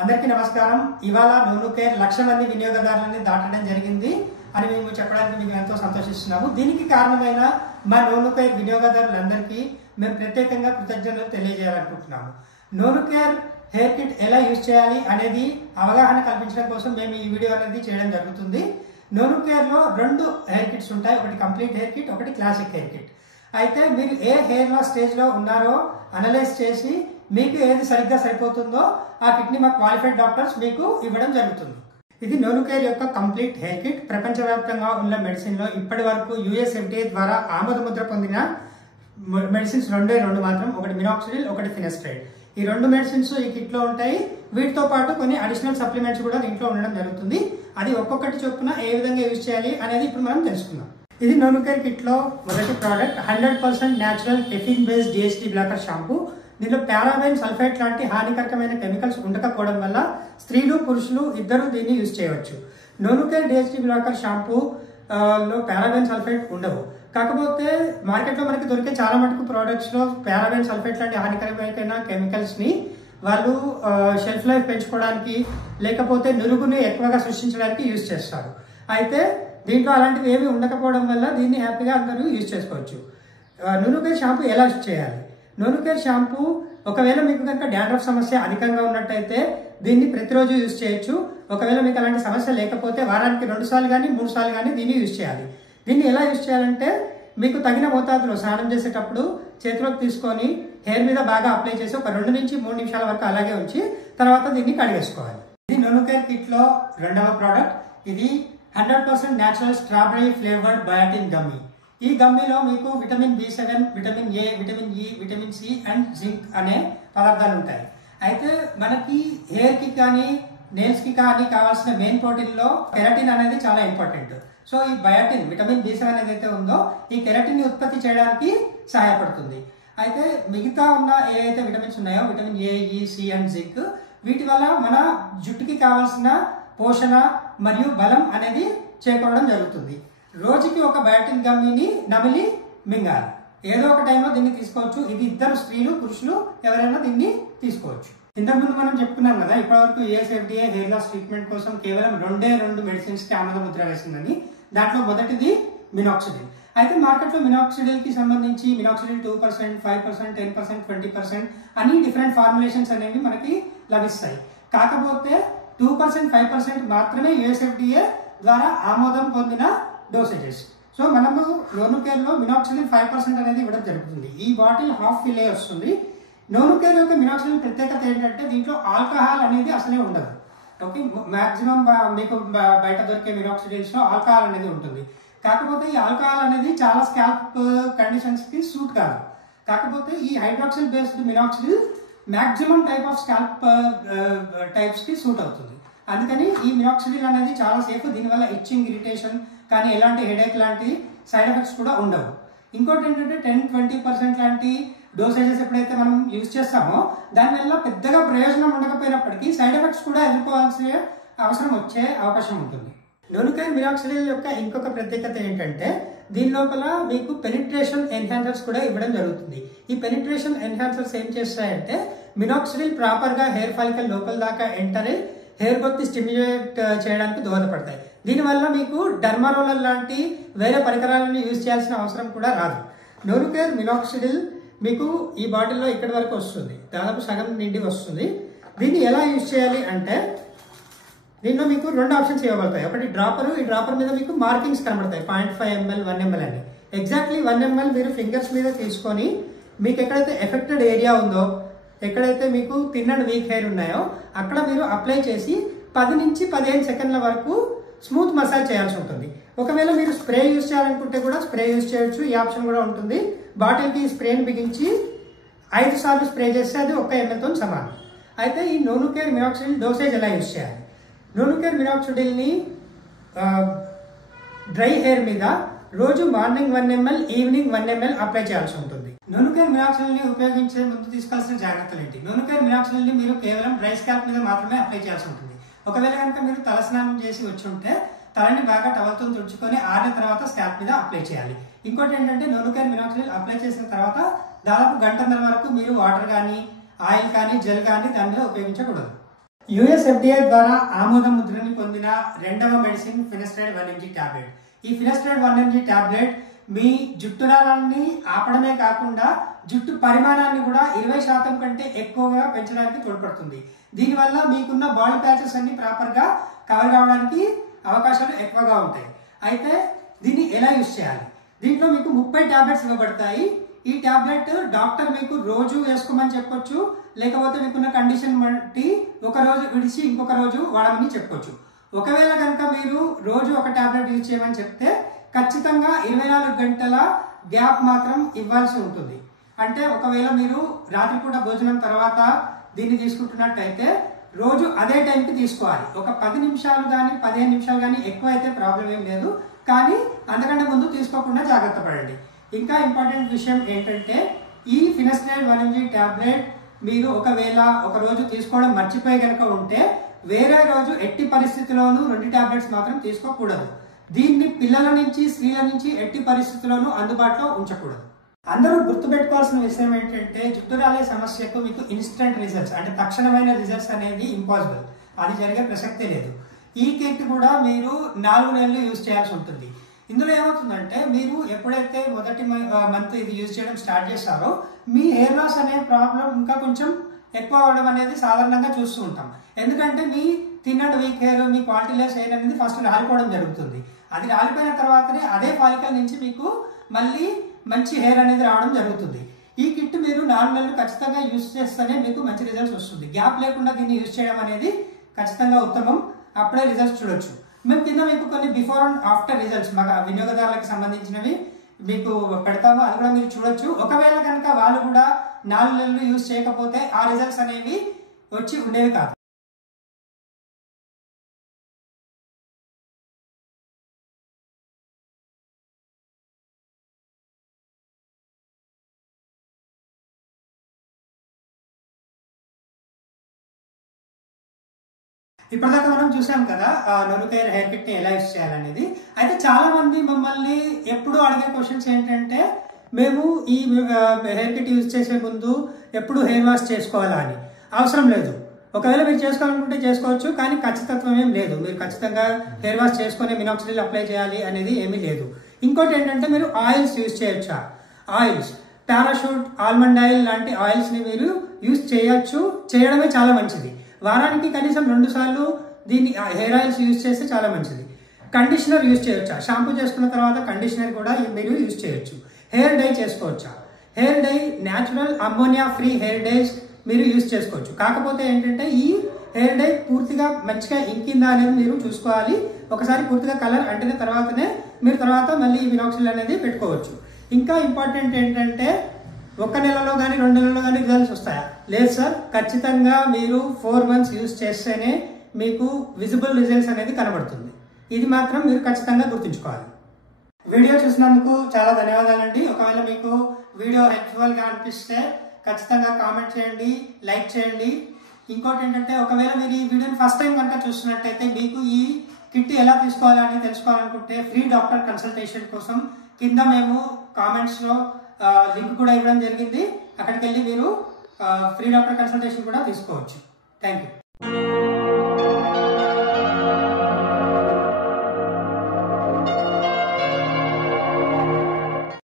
అందరికీ నమస్కారం. ఇవాళ నోను కేర్ 1,00,000 మంది వినియోగదారులని దాటడం జరిగింది అని మేము చెప్పడానికి మీకు ఎంతో సంతోషిస్తున్నాము. దీనికి కారణమైన మా నోను కేర్ వినియోగదారులందరికీ మేము ప్రత్యేకంగా కృతజ్ఞతలు తెలియజేయాలనుకుంటున్నాము. నోను కేర్ హెయిర్ కిట్ ఎలా యూజ్ చేయాలి అనేది అవగాహన కల్పించడం కోసం మేము ఈ వీడియో అనేది చేయడం జరుగుతుంది. నోను కేర్ లో 2 హెయిర్ కిట్స్ ఉంటాయి. ఒకటి కంప్లీట్ హెయిర్ కిట్, ఒకటి క్లాసిక్ హెయిర్ కిట్. అయితే మీరు ఏ హెయిర్ లాస్ స్టేజ్ లో ఉన్నారో అనలైజ్ చేసి మీకు ఏది సరిగ్గా సరిపోతుందో ఆ కిట్ ని మా క్వాలిఫైడ్ డాక్టర్స్ మీకు ఇవ్వడం జరుగుతుంది. ఇది నోను కేర్ యొక్క కంప్లీట్ హెయిర్ కిట్. ప్రపంచవ్యాప్తంగా ఉన్న మెడిసిన్ లో ఇప్పటి వరకు US FDA ద్వారా ఆమోద ముద్ర పొందిన మెడిసిన్స్ 2 మాత్రం. ఒకటి మినాక్సిడిల్, ఒకటి ఫినెస్ట్రైడ్. ఈ 2 మెడిసిన్స్ ఈ కిట్ లో ఉంటాయి. వీటితో పాటు కొన్ని అడిషనల్ సప్లిమెంట్స్ కూడా దీంట్లో ఉండడం జరుగుతుంది. అది ఒక్కొక్కటి చొప్పున ఏ విధంగా యూజ్ చేయాలి అనేది ఇప్పుడు మనం తెలుసుకుందాం. ఇది నోను కేర్ కిట్ లో మొదటి product 100% natural caffeine based DHT blocker shampoo. దీనిలో పారాబెన్, సల్ఫేట్ లాంటి హానికరమైన కెమికల్స్ ఉండకపోవడం వల్ల స్త్రీలు పురుషులు ఇద్దరు దీన్ని యూజ్ చేయవచ్చు. నోను కేర్ DHT బ్లాకర్ షాంపూ లో పారాబెన్, సల్ఫేట్ ఉండవు. కాకపోతే మార్కెట్లో మనకి దొరికే చాలా మటుకు ప్రోడక్ట్స్ లో పారాబెన్, సల్ఫేట్ లాంటి హానికరమైన కెమికల్స్ ని వాళ్ళు షెల్ఫ్ లైఫ్ పెంచుకోవడానికి లేకపోతే నురుగుని ఎక్కువగా సృష్టించడానికి యూజ్ చేస్తారు. అయితే దీంట్లో అలాంటివి ఏమీ ఉండకపోవడం వల్ల దీన్ని హ్యాపీగా అందరూ యూజ్ చేసుకోవచ్చు. నోను కేర్ షాంపూ ఎలా చేయాలి? నోను కేర్ షాంపూ ఒకవేళ మీకు కనుక డాండ్రఫ్ సమస్య అధికంగా ఉన్నట్టయితే దీన్ని ప్రతిరోజు యూజ్ చేయొచ్చు. ఒకవేళ మీకు అలాంటి సమస్య లేకపోతే వారానికి 2 సార్లు కానీ 3 సార్లు కానీ దీన్ని యూజ్ చేయాలి. దీన్ని ఎలా యూజ్ చేయాలంటే మీకు తగిన మోతాదులో స్నానం చేసేటప్పుడు చేతిలోకి తీసుకొని హెయిర్ మీద బాగా అప్లై చేసి ఒక 2 నుంచి 3 నిమిషాల వరకు అలాగే ఉంచి తర్వాత దీన్ని కడిగేసుకోవాలి. ఇది నోను కేర్ కిట్ లో 2వ ప్రోడక్ట్. ఇది 100% natural strawberry flavoured biotin gummy. ఈ గమ్మీలో మీకు vitamin B7, vitamin A, vitamin E, vitamin C and zinc అనే పదార్థాలు ఉంటాయి. అయితే మనకి హెయిర్ కి కానీ నెయిల్స్ కి కానీ కావాల్సిన మెయిన్ ప్రోటీన్ లో కెరటిన్ అనేది చాలా ఇంపార్టెంట్. సో ఈ బయోటిన్ విటమిన్ B7 ఏదైతే ఉందో ఈ కెరటిన్ ని ఉత్పత్తి చేయడానికి సహాయపడుతుంది. అయితే మిగతా ఉన్న ఏదైతే విటమిన్స్ ఉన్నాయో vitamin A, E, C and zinc వీటి వల్ల మన జుట్టుకి కావాల్సిన పోషణ మరియు బలం అనేది చేకూరడం జరుగుతుంది. రోజుకి ఒక బయోటిన్ గమ్మీని నమిలి మింగాలి. ఏదో ఒక టైంలో దీన్ని తీసుకోవచ్చు. ఇది ఇద్దరు స్త్రీలు పురుషులు ఎవరైనా దీన్ని తీసుకోవచ్చు. ఇంతకుముందు మనం చెప్పుకున్నాం కదా, ఇప్పటివరకు US FDA hair loss treatment కోసం కేవలం 2 మెడిసిన్స్ కి ఆమోద ముద్ర వేసిందని. దాంట్లో మొదటిది మినాక్సిడిల్. అయితే మార్కెట్ లో మినాక్సిడిల్ కి సంబంధించి మినాక్సిడిల్ 2%, 5%, 10%, 20% అన్ని డిఫరెంట్ ఫార్ములేషన్స్ అనేవి మనకి లభిస్తాయి. కాకపోతే 2%, 5% మాత్రమే US FDA ద్వారా ఆమోదం పొందిన డోసేజెస్. సో మనము నోను కేర్ లో మినాక్సిడిల్ 5% అనేది ఇవ్వడం జరుగుతుంది. ఈ బాటిల్ హాఫ్ ఫిల్ అయ్యి వస్తుంది. నోను కేర్ యొక్క మినాక్సిడిల్ ప్రత్యేకత ఏంటంటే దీంట్లో ఆల్కహాల్ అనేది అసలే ఉండదు. ఓకే, మాక్సిమం మీకు బయట దొరికే మినాక్సిడిల్స్ లో ఆల్కహాల్ అనేది ఉంటుంది. కాకపోతే ఈ ఆల్కహాల్ అనేది చాలా స్కాల్ప్ కండిషన్స్ కి సూట్ కాదు. కాకపోతే ఈ hydroxyl based minoxidil maximum type of scalp types కి సూట్ అవుతుంది. అందుకని ఈ మినాక్సిడిల్ అనేది చాలా సేఫ్. దీనివల్ల ఇచ్చింగ్, ఇరిటేషన్ కానీ ఎలాంటి హెడేక్ లాంటి సైడ్ ఎఫెక్ట్స్ కూడా ఉండవు. ఇంకోటి ఏంటంటే 10-20% లాంటి డోసేజెస్ ఎప్పుడైతే మనం యూజ్ చేస్తామో దానివల్ల పెద్దగా ప్రయోజనం ఉండకపోయినప్పటికీ సైడ్ ఎఫెక్ట్స్ కూడా ఎదుర్కోవాల్సిన అవసరం వచ్చే అవకాశం ఉంటుంది. నోను కేర్ మినాక్సిడిల్ యొక్క ఇంకొక ప్రత్యేకత ఏంటంటే దీని లోపల మీకు పెనిట్రేషన్ ఎన్హాన్సర్స్ కూడా ఇవ్వడం జరుగుతుంది. ఈ పెనిట్రేషన్ ఎన్హాన్సర్స్ ఏం చేస్తాయంటే మినాక్సిడిల్ ప్రాపర్ గా హెయిర్ ఫాలికల్ లోపల దాకా ఎంటర్ అయ్యి హెయిర్ గ్రోత్ ని స్టిమ్యులేట్ చేయడానికి దోహదపడతాయి. దీనివల్ల మీకు డర్మారోలర్ లాంటి వేరే పరికరాలను యూజ్ చేయాల్సిన అవసరం కూడా రాదు. నోను కేర్ మినాక్సిడిల్ మీకు ఈ బాటిల్లో ఇక్కడి వరకు వస్తుంది, దాదాపు సగం నిండి వస్తుంది. దీన్ని ఎలా యూజ్ చేయాలి అంటే దీనిలో మీకు 2 ఆప్షన్స్ ఇవ్వబడతాయి. ఒకటి డ్రాపర్. ఈ డ్రాపర్ మీద మీకు మార్కింగ్స్ కనబడతాయి 0.5 ml, 1 ml అని. ఎగ్జాక్ట్లీ 1 ml మీరు ఫింగర్స్ మీద తీసుకొని మీకు ఎక్కడైతే ఎఫెక్టెడ్ ఏరియా ఉందో, ఎక్కడైతే మీకు థిన్ అండ్ వీక్ హెయిర్ ఉన్నాయో అక్కడ మీరు అప్లై చేసి 10 నుంచి 15 సెకండ్ల వరకు స్మూత్ మసాజ్ చేయాల్సి ఉంటుంది. ఒకవేళ మీరు స్ప్రే యూజ్ చేయాలనుకుంటే కూడా స్ప్రే యూజ్ చేయొచ్చు. ఈ ఆప్షన్ కూడా ఉంటుంది. బాటిల్కి స్ప్రేని బిగించి 5 సార్లు స్ప్రే చేస్తే అది 1 ml తో సమానం. అయితే ఈ నోను కేర్ మినాక్సిడిల్ డోసేజ్ ఎలా యూజ్ చేయాలి? నోను కేర్ మినాక్సిడిల్ ని డ్రై హెయిర్ మీద రోజు morning 1 ml, evening 1 ml apply చేయాల్సి ఉంటుంది. నోను కేర్ మినాక్సిడిల్ ని ఉపయోగించే ముందు తీసుకోవాల్సిన జాగ్రత్తలు ఏంటి? నోను కేర్ మినాక్సిడిల్ ని మీరు కేవలం డ్రై స్కాల్ప్ మీద మాత్రమే అప్లై చేయాల్సి ఉంటుంది. ఒకవేళ కనుక మీరు తలస్నానం చేసి వచ్చి ఉంటే తలని బాగా టవల్తో తుడుచుకొని ఆరిన తర్వాత స్కాల్ప్ మీద అప్లై చేయాలి. ఇంకోటి ఏంటంటే నోను కేర్ మినాక్సిడిల్ అప్లై చేసిన తర్వాత దాదాపు 1 గంటన్నర వరకు మీరు వాటర్ కానీ ఆయిల్ కానీ జెల్ కానీ దాని మీద ఉపయోగించకూడదు. యుఎస్ ఎఫ్డిఐ ద్వారా ఆమోద ముద్రని పొందిన రెండవ మెడిసిన్ ఫినస్ట్రైడ్ 1 mg టాబ్లెట్. ఈ ఫినస్ట్రైడ్ 1 mg టాబ్లెట్ మీ జుట్టు రాలాన్ని ఆపడమే కాకుండా జుట్టు పరిమాణాన్ని కూడా 20% కంటే ఎక్కువగా పెంచడానికి తోడ్పడుతుంది. దీనివల్ల మీకున్న బాల్డ్ ప్యాచెస్ అన్ని ప్రాపర్ గా కవర్ కావడానికి అవకాశాలు ఎక్కువగా ఉంటాయి. అయితే దీన్ని ఎలా యూజ్ చేయాలి? దీంట్లో మీకు 30 టాబ్లెట్స్ ఇవ్వబడతాయి. ఈ టాబ్లెట్ డాక్టర్ మీకు రోజు వేసుకోమని చెప్పొచ్చు, లేకపోతే మీకున్న కండిషన్ బట్టి ఒక రోజు విడిచి ఇంకొక రోజు వాడమని చెప్పొచ్చు. ఒకవేళ కనుక మీరు రోజు ఒక టాబ్లెట్ యూజ్ చేయమని చెప్తే ఖచ్చితంగా 24 గంటల గ్యాప్ మాత్రం ఇవ్వాల్సి ఉంటుంది. అంటే ఒకవేళ మీరు రాత్రిపూట భోజనం తర్వాత దీన్ని తీసుకుంటున్నట్టయితే రోజు అదే టైంకి తీసుకోవాలి. ఒక 10 నిమిషాలు కానీ 15 నిమిషాలు కానీ ఎక్కువ అయితే ప్రాబ్లం ఏం లేదు, కానీ అంతకంటే ముందు తీసుకోకుండా జాగ్రత్త పడండి. ఇంకా ఇంపార్టెంట్ విషయం ఏంటంటే ఈ ఫినస్ట్రైడ్ 1 mg టాబ్లెట్ మీరు ఒకవేళ ఒక రోజు తీసుకోవడం మర్చిపోయి కనుక ఉంటే వేరే రోజు ఎట్టి పరిస్థితిలోనూ 2 టాబ్లెట్స్ మాత్రం తీసుకోకూడదు. దీన్ని పిల్లల నుంచి స్త్రీల నుంచి ఎట్టి పరిస్థితుల్లోనూ అందుబాటులో ఉంచకూడదు. అందరూ గుర్తుపెట్టుకోవాల్సిన విషయం ఏంటంటే జుట్టు రాలే సమస్యకు మీకు ఇన్స్టెంట్ రిజల్ట్స్ అంటే తక్షణమైన రిజల్ట్స్ అనేది ఇంపాసిబుల్, అది జరిగే ప్రసక్తే లేదు. ఈ కిట్ కూడా మీరు 4 నెలలు యూజ్ చేయాల్సి ఉంటుంది. ఇందులో ఏమవుతుందంటే మీరు ఎప్పుడైతే మొదటి మంత్ ఇది యూజ్ చేయడం స్టార్ట్ చేస్తారో మీ హెయిర్ లాస్ అనే ప్రాబ్లం ఇంకా కొంచెం ఎక్కువ అవడం అనేది సాధారణంగా చూస్తూ ఉంటాం. ఎందుకంటే మీ థిన్ అండ్ వీక్ హెయిర్, మీ క్వాలిటీ లెస్ హెయిర్ అనేది ఫస్ట్ రాలిపోవడం జరుగుతుంది. అది రాలిపోయిన తర్వాతనే అదే ఫాలికల్ నుంచి మీకు మళ్ళీ మంచి హెయిర్ అనేది రావడం జరుగుతుంది. ఈ కిట్ మీరు 4 నెలలు ఖచ్చితంగా యూజ్ చేస్తేనే మీకు మంచి రిజల్ట్స్ వస్తుంది. గ్యాప్ లేకుండా దీన్ని యూజ్ చేయడం అనేది ఖచ్చితంగా ఉత్తమం. అప్పుడే రిజల్ట్స్ చూడొచ్చు. మేము కింద మీకు కొన్ని బిఫోర్ అండ్ ఆఫ్టర్ రిజల్ట్స్ మా వినియోగదారులకు సంబంధించినవి మీకు పెడతాము, అది కూడా మీరు చూడొచ్చు. ఒకవేళ కనుక వాళ్ళు కూడా 4 నెలలు యూజ్ చేయకపోతే ఆ రిజల్ట్స్ అనేవి వచ్చి ఉండేవి కాదు. ఇప్పటిదాకా మనం చూసాం కదా నొరుకైర్ హెయిర్ కిట్ ని ఎలా యూజ్ చేయాలనేది. అయితే చాలా మంది మమ్మల్ని ఎప్పుడు అడిగే క్వశ్చన్స్ ఏంటంటే మేము ఈ హెయిర్ కిట్ యూజ్ చేసే ముందు ఎప్పుడు హెయిర్ వాష్ చేసుకోవాలా అని. అవసరం లేదు. ఒకవేళ మీరు చేసుకోవాలనుకుంటే చేసుకోవచ్చు, కానీ ఖచ్చితత్వం ఏం లేదు. మీరు ఖచ్చితంగా హెయిర్ వాష్ చేసుకుని మినాక్సిడిల్ అప్లై చేయాలి అనేది ఏమీ లేదు. ఇంకోటి ఏంటంటే మీరు ఆయిల్స్ యూజ్ చేయొచ్చా? ఆయిల్స్ పారాషూట్, ఆల్మండ్ ఆయిల్ లాంటి ఆయిల్స్ ని మీరు యూజ్ చేయొచ్చు. చేయడమే చాలా మంచిది. వారానికి కనీసం 2 సార్లు దీన్ని హెయిర్ ఆయిల్స్ యూజ్ చేస్తే చాలా మంచిది. కండిషనర్ యూజ్ చేయొచ్చా? షాంపూ చేసుకున్న తర్వాత కండిషనర్ కూడా మీరు యూజ్ చేయొచ్చు. హెయిర్ డై చేసుకోవచ్చా? Hair dye natural ammonia free hair dyes మీరు యూజ్ చేసుకోవచ్చు. కాకపోతే ఏంటంటే ఈ హెయిర్ డై పూర్తిగా మంచిగా ఇంకిందా అనేది మీరు చూసుకోవాలి. ఒకసారి పూర్తిగా కలర్ అంటిన తర్వాతనే మీరు తర్వాత మళ్ళీ మినాక్సిల్ అనేది పెట్టుకోవచ్చు. ఇంకా ఇంపార్టెంట్ ఏంటంటే 1 నెలలో కానీ 2 నెలలో కానీ రిజల్ట్స్ వస్తాయా? లేదు సార్. ఖచ్చితంగా మీరు 4 months యూజ్ చేస్తేనే మీకు విజిబుల్ రిజల్ట్స్ అనేది కనబడుతుంది. ఇది మాత్రం మీరు ఖచ్చితంగా గుర్తుంచుకోవాలి. వీడియో చూసినందుకు చాలా ధన్యవాదాలండి. ఒకవేళ మీకు వీడియో హెల్ప్ఫుల్ గా అనిపిస్తే ఖచ్చితంగా కామెంట్ చేయండి, లైక్ చేయండి. ఇంకోటి ఏంటంటే ఒకవేళ మీరు ఈ వీడియోని ఫస్ట్ టైం కనుక చూస్తున్నట్టయితే మీకు ఈ కిట్ ఎలా తీసుకోవాలని తెలుసుకోవాలనుకుంటే ఫ్రీ డాక్టర్ కన్సల్టేషన్ కోసం కింద మేము కామెంట్స్ లో లింక్ కూడా ఇవ్వడం జరిగింది. అక్కడికి వెళ్ళి మీరు ఫ్రీ డాక్టర్ కన్సల్టేషన్ కూడా తీసుకోవచ్చు. Thank you.